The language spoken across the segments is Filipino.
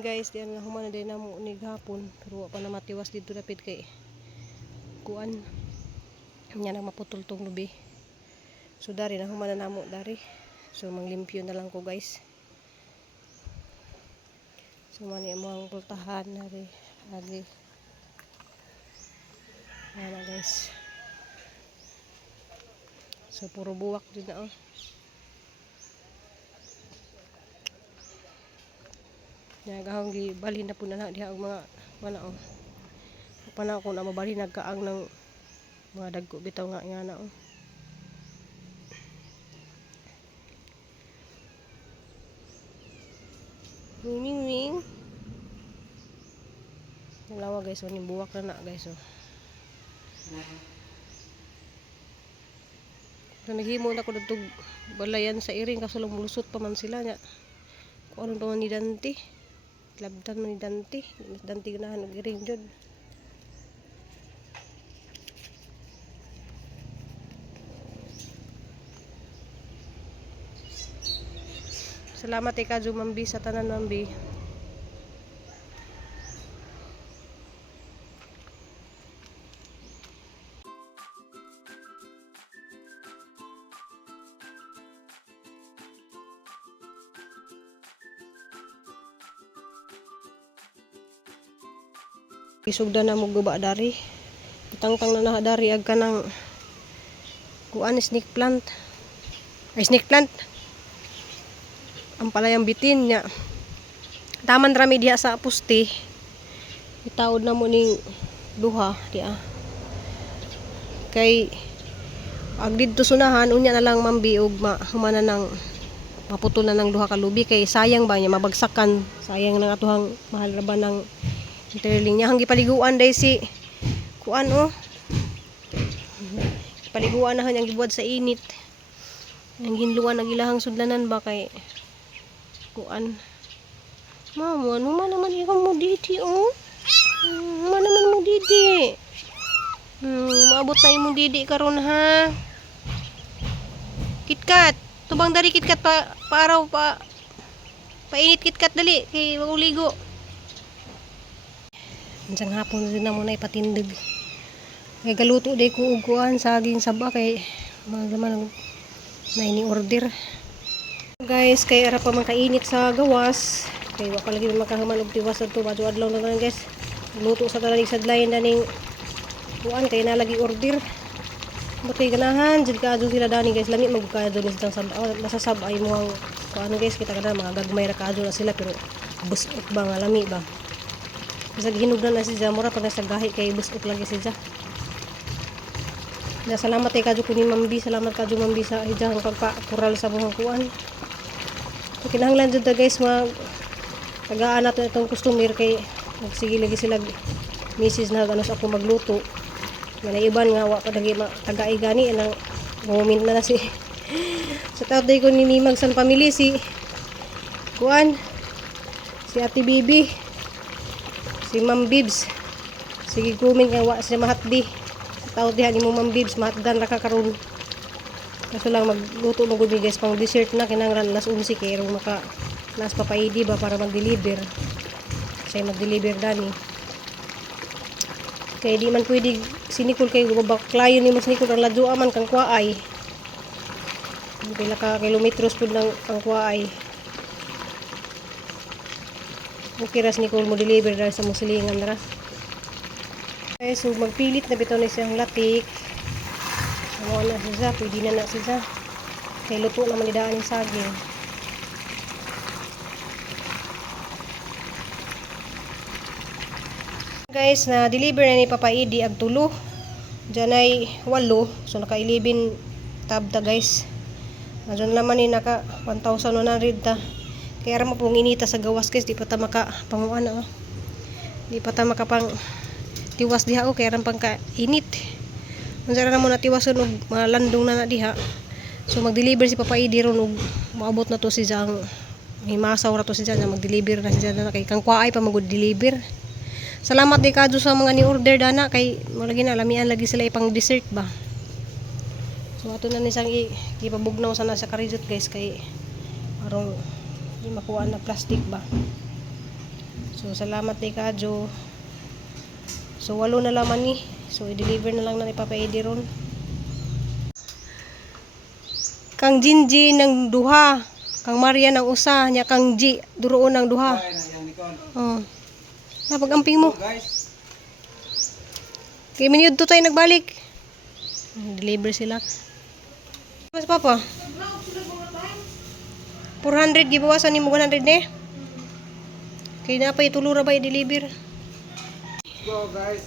Ayan guys, diyan na humana din na mo ni gahapon, pero wa pa na matiwas dito dapit kay kuan. Nya na maputol tong lubi. So dari na humana na mo dari. So manglimpyo na lang ko guys. So mani mo ang pultahan dari. Agi. Ayan guys. So puro buwak din na oh. Nagahong gibalhin na po na diha og mga wala oh. Pana ko na mabalhin nagkaang ng mga dagko bitaw nga na oh. Ming. Nalawa guys, oh, buwak na guys oh. So naghimo na ko dito balayan sa iring kaso lang mulusot pa man sila nya. Kung ano pa man ni Dante. Labdan man ni Dante. Dante ganahan og iring jud. Salamat kay Kadyo Mambi sa tanan Mambi. Isugda na mo guba dari. Tangtang na dari ag kanang kuan snake plant. Ay snake plant. Ang palayang bitin niya. Taman rami diha sa puste. Itaod na mo ning duha diha. Kay ag didto sunahan unya na lang Mambi og humana nang maputol na ng duha ka lubi kay sayang ba niya mabagsakan. Sayang nang atuhang mahal ra ba ng interling niya. Hang gipaliguan day si kuan oh. Paliguan na hanyang gibuhat sa init. Ang ginluan ang ilahang sudlanan ba kay kuan. Mamo, ano man naman ikaw mo didi oh. Man naman mo didi. Maabot na imong didi karon ha. KitKat, tubang dari KitKat pa araw pa painit KitKat dali kay maguligo. Unsang hapon din na mo na ipatindig. Kay galuto day ko og kuan saging saba kay mga naman na ini order. Guys, kay ara pa man kainit sa gawas. Kay wa pa lagi makahuman og tiwas adto adlaw na lang guys. Luto sa talalig sadlayan daning kuan kay nalagi order. Bakay ganahan jud kaadto sila dani guys. Lami magkaadto ni silang sab masasab ay mo ang kuan guys kita kada mga gagmay ra kaadto na sila pero busot ba nga lami ba. Bisag hinugdan na siya mura pag nasa gahi kay busot lagi siya. Na salamat kay Kadyo kunin Mambi, salamat Kadyo Mambi sa hijang pagpakural sa mga kuan. Kinahanglan jud ta guys tagaan nato itong customer kay sige lagi sila misis na ganos ako magluto. Nga iban nga wa pa dagi tagai gani nang moment na si sa tatay ko ni Mimag san family si kuan si Ate Bibi si Ma'am Bibs sige comment nga wa siya mahatdi sa tao diha ni mo Ma'am Bibs mahatdan ra ka karon kaso lang magluto magud guys pang dessert na kinahanglan alas 11 kay ro maka nas papaidi ba para mag-deliver say mag-deliver dani kay di man pwede sinikol kay babaklayon ni mas nikol ang ladyo man kang kuwaay pila ka kilometros pud lang ang kuwaay kiras ni ko mo deliver dahil sa musilingan ra. Okay, so magpilit na bitaw na siyang latik. Ano na siya, pwede na siya. Kay luto naman ni daan yung saging. Guys, na deliver na ni Papa Idi ag 3. Diyan ay 8, so naka 11 tabta guys. Diyan naman ni naka 1,100 ta. Kaya ra mo pong inita sa gawas guys, di pa ta maka panguan oh. Di pa ta maka pang tiwas diha oh, kaya ra pang kainit. Unsa ra mo na tiwason og malandong na diha. So mag-deliver si Papa Idi ron og maabot na to si Jang. Himasaw ra to si Jang mag-deliver na si Jang na kay kang kuay pa mag-deliver. Salamat di Kadyo sa mga ni order dana kay malagi na lamian lagi sila ipang dessert ba. So ato na ni sang ipabugnaw sana sa karijot guys kay arong di makuha na plastic ba. So salamat ni Kadyo. So 8 na laman ni. So i-deliver na lang na ni Papa Eddie ron. Kang Jinji ng duha, kang Maria ng usa, nya kang G duroon ng duha. Oh. Napag-amping mo. Kay miniyod to tayo nagbalik. Deliver sila. Mas Papa? 400 gibawasan ni mo 100 ni. Kay na pa itulura ba i-deliver? Go guys,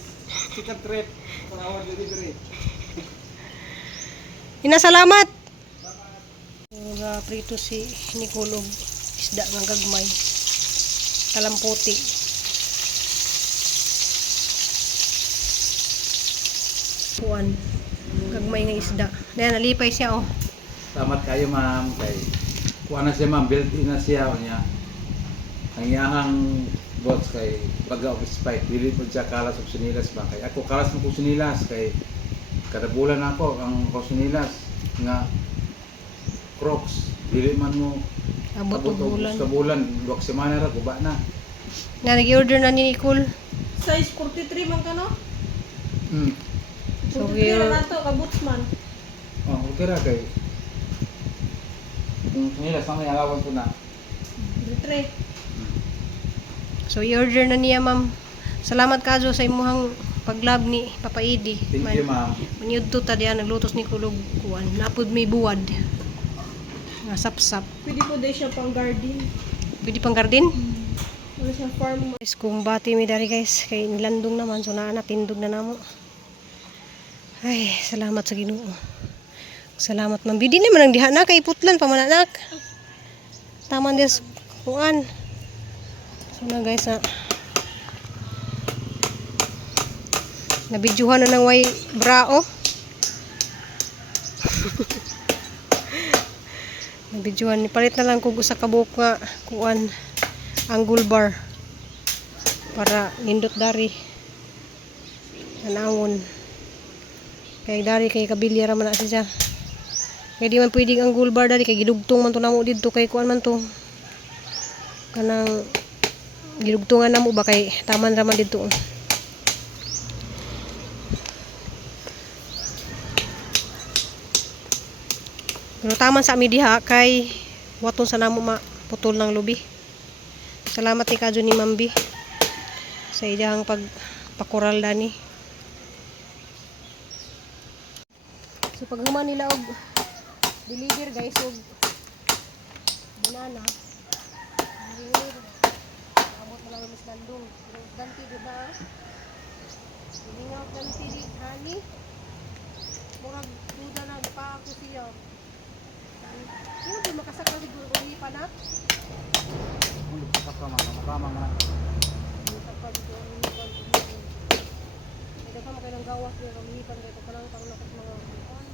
second trip for our delivery. Inasalamat. Prito si Nicole og isda nga gagmay. Kalamputi. Kuan. Gagmay nga isda. Dayan nalipay siya oh. Salamat kayo ma'am kay kuha na siya ma'am, built in na siya niya. Ang iyahang bots kay baga of spike, dili po siya kalas og sinilas ba kay ako kalas mo ko sinilas kay kada bulan ako ang ko sinilas nga Crocs dili man mo Abot og bulan. sa bulan 2 semana ra guba na. Na nag-order na ni Nicole. Size 43 man ka no? So 43 na nato ka boots man. Oh, okay ra kay sinilas ang alawan ko na. 43. So i-order na niya ma'am. Salamat Kadyo sa imuhang paglab ni Papa Eddie. Thank you ma'am. Maniud to ta diyan naglutos ni Kulog kuan. Napod may buwad. Nga sapsap. Pwede po day siya pang garden. Pwede pang garden? Wala siyang farm. Guys, kung bati mi dari guys, kay nilandong naman so naa tindog na namo. Ay, salamat sa Ginoo. Salamat ma'am. Bidi naman ang diha na kay putlan pa man anak. Taman des kuan. So na guys na nabidyohan na ng way brao. Nabidyohan ni palit na lang kung usa ka buok nga kuan angle bar para nindot dari anangon kay dari kay kabilya ra man na siya kay di man pwedeng angle bar dari kay gidugtong man to namo didto kay kuan man to kanang gidugtungan namo ba kay taman ra man didto. Pero taman sa amin diha kay waton sa namo maputol ng lubi. Salamat ni Kadyo ni Mambi sa iyang pagpakural dani. So pag human nila og deliver guys og banana. Abot na lang mas landong. Ganti di ba? Hiningaw ganti di ani. Murag duda na pa ako siya. Ano di makasakal siguro kung hindi panak? Makama na. Ito pa magandang gawas niya kamihipan kayo pa lang pang nakot mga kuan.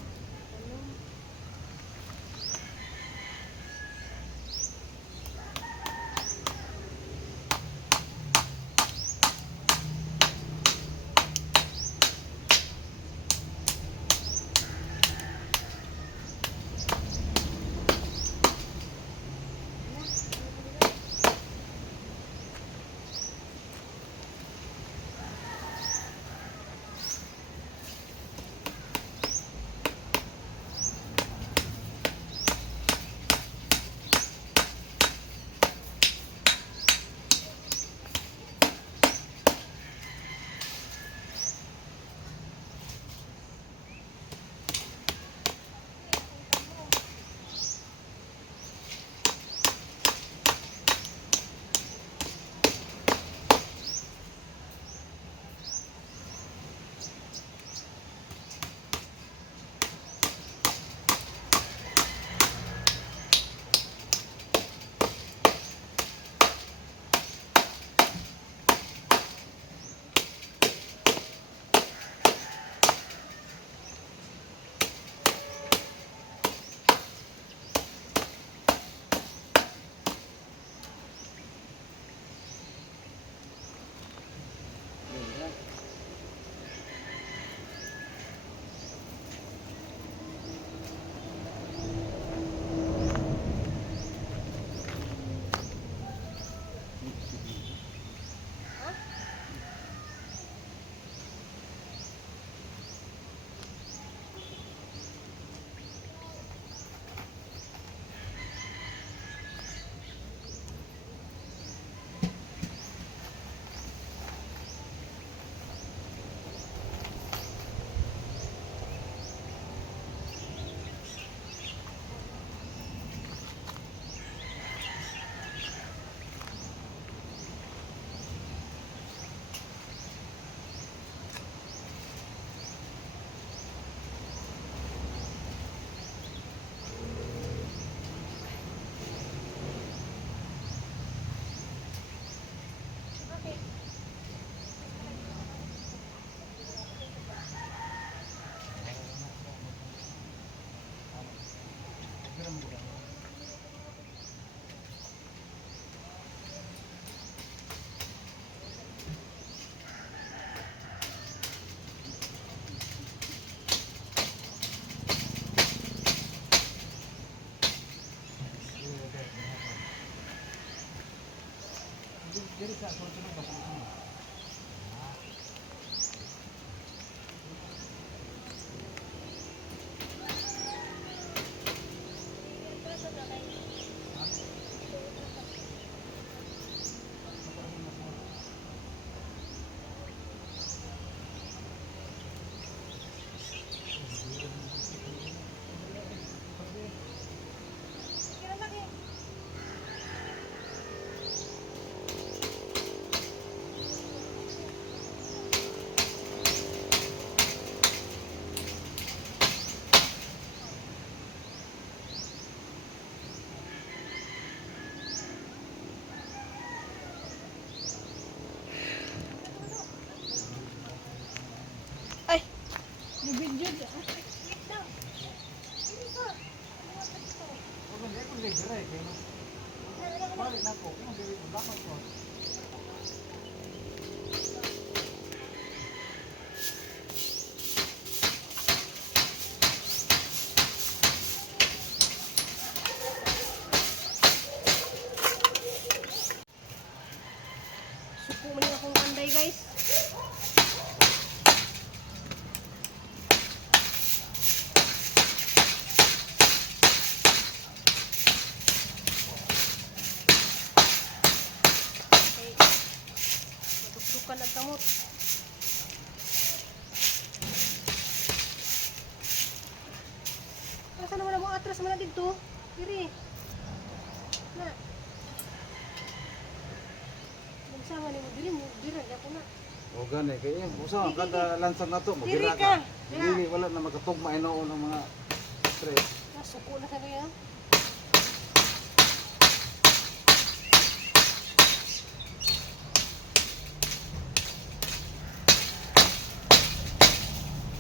Diri sa sunod ba sa Ay, Yung video. suko man yung akong kanday guys. Okay. Madukdukan ang kamot. Asa naman ang mga atras man dito? Diri. Na. Sama ni mo diri mo dira ya ko na. O gani kay usa kada lansang nato Diri magira ka. ka. Dili wala na makatugma inoon ng mga stress. Nasuko na sa kaya.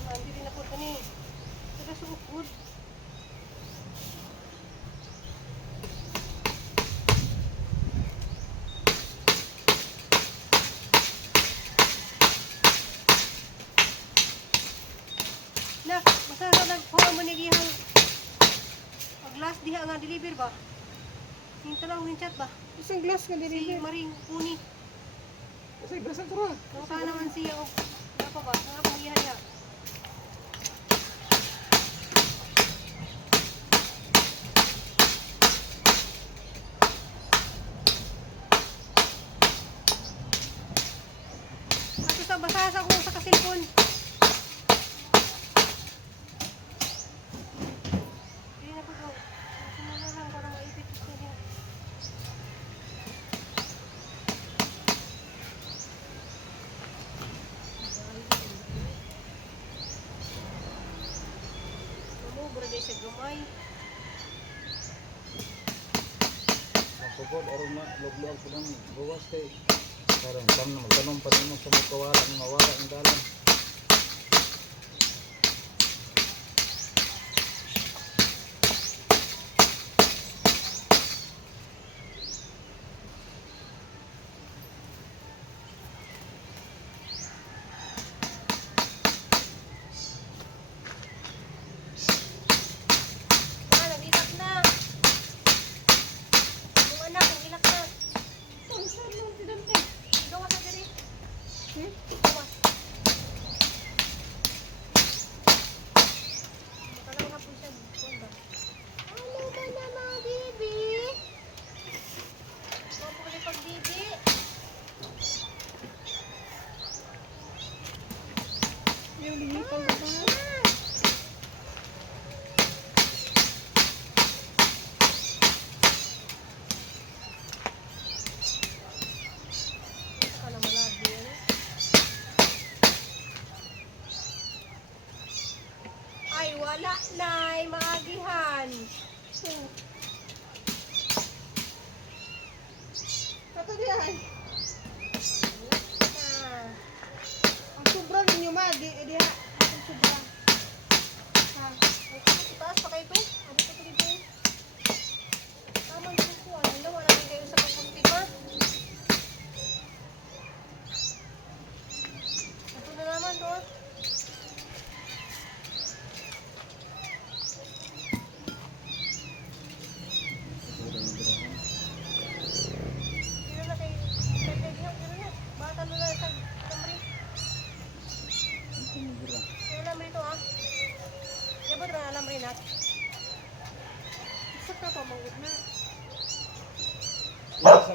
Mandi rin ako kani. Saka suukod. Nak, basta sa nagkuha mo ni Gihang glass diha nga deliver ba? Hinta lang hinchat ba? Isang glass ka Si diri. Maring Uni. Kasi basta tara. Nang saan naman siya o apa ba? Saan ako gihan niya? Ato sa basa sa kung sa kasilpon. Hindi na po daw. Sumula lang para maipit ko niya. Mamubra day sa gamay. Magpupod aron na log-log ko lang bawas kay karon tam na magtanong pa nimo sa magkawala ng mawala ang dalan. Ah, nag-ilak na. Yung anak, nag-ilak na. Saan lang si Dante? Gawa sa diri. Hmm? Gawa. Makalaw na po siya. Ganda. Ano ba na mga bibi? Mapuli pag bibi. Yung lilipang ka ba? Ka na malagi. Ano? Ay, wala na. Maagihan. Kato diyan. Na. Ang sobra ninyo ma, di diha. Ang sobra. Ha. Taas pa kayo ito? Ano pa dito? Tama yung ko. Ano na, wala rin kayo sa kapunti pa. Ito na naman doon. Pero na kayo.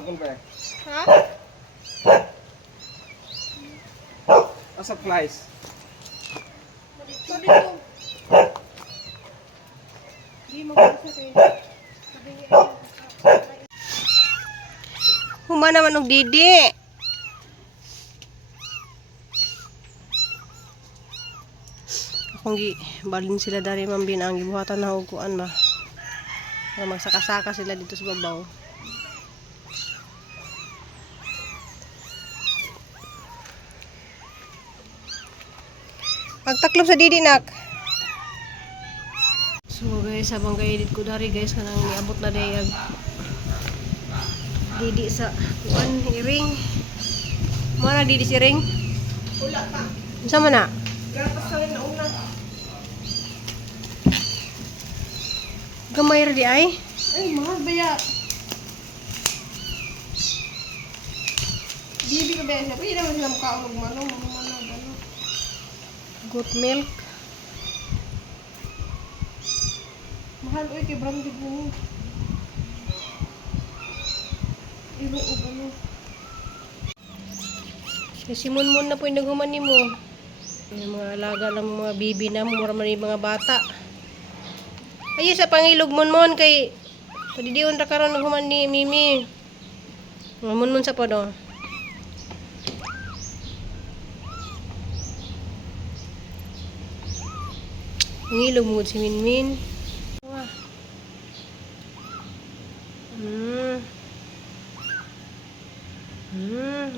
Ha? Asa flies? Dito. Di mag-isa kayo. Huma naman og didi. Akong balin sila dari mambin ang gibuhatan na og kuan ba. Para magsaka-saka sila dito sa babaw. Pagtaklob sa didi nak. So guys, habang ka-edit ko dari guys kanang niabot na day ag didi sa kuan iring. Mana didi si ring? Wala pa. Unsa man na? Gapas sa na una. Gamay ra di ay. Ay, mahal ba ya? Bibi ka ba siya? Pwede naman sila mukha ng manong. Goat milk. Mahal, oy, kay branded mo ni. Ilo o ano. Si Munmun na po yung naghuman ni mo. Yung mga alaga ng mga bibi na mura man yung mga bata. Ayun sa pangilog Munmun kay padidion ra karon naghuman ni Mimi. Mga Munmun sa podo. Ngilog mo si Minmin. Wah.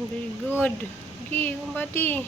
Very good. Okay, kumbati.